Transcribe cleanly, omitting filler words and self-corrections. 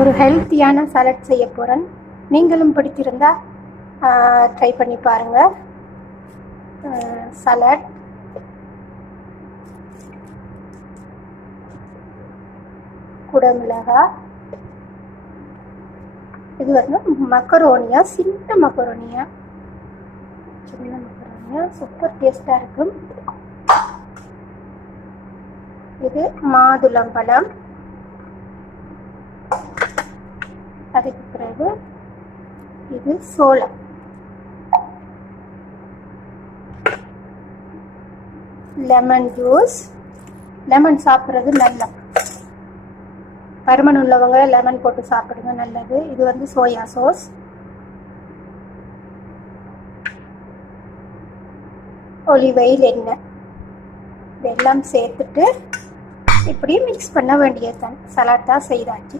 ஒரு ஹெல்த்தியான சாலட் செய்ய போகிறேன். நீங்களும் பிடிச்சிருந்தா ட்ரை பண்ணி பாருங்கள். சாலட் குடமிளகாய், இது வந்து மக்கரோனியா, சின்ன மக்கரோனியா சூப்பர் டேஸ்டாக இருக்கும். இது மாதுளம்பழம், அதுக்கு பிறகு இது சோளம், லெமன் ஜூஸ். லெமன் சாப்பிட்றது நல்லது, பருமன் உள்ளவங்க லெமன் போட்டு சாப்பிடுங்க, நல்லது. இது வந்து சோயா சாஸ், ஒலிவ் ஆயில், எண்ணெய், இதெல்லாம் சேர்த்துட்டு இப்படி மிக்ஸ் பண்ண வேண்டியது தான். சலாட் தான் செய்தாச்சு.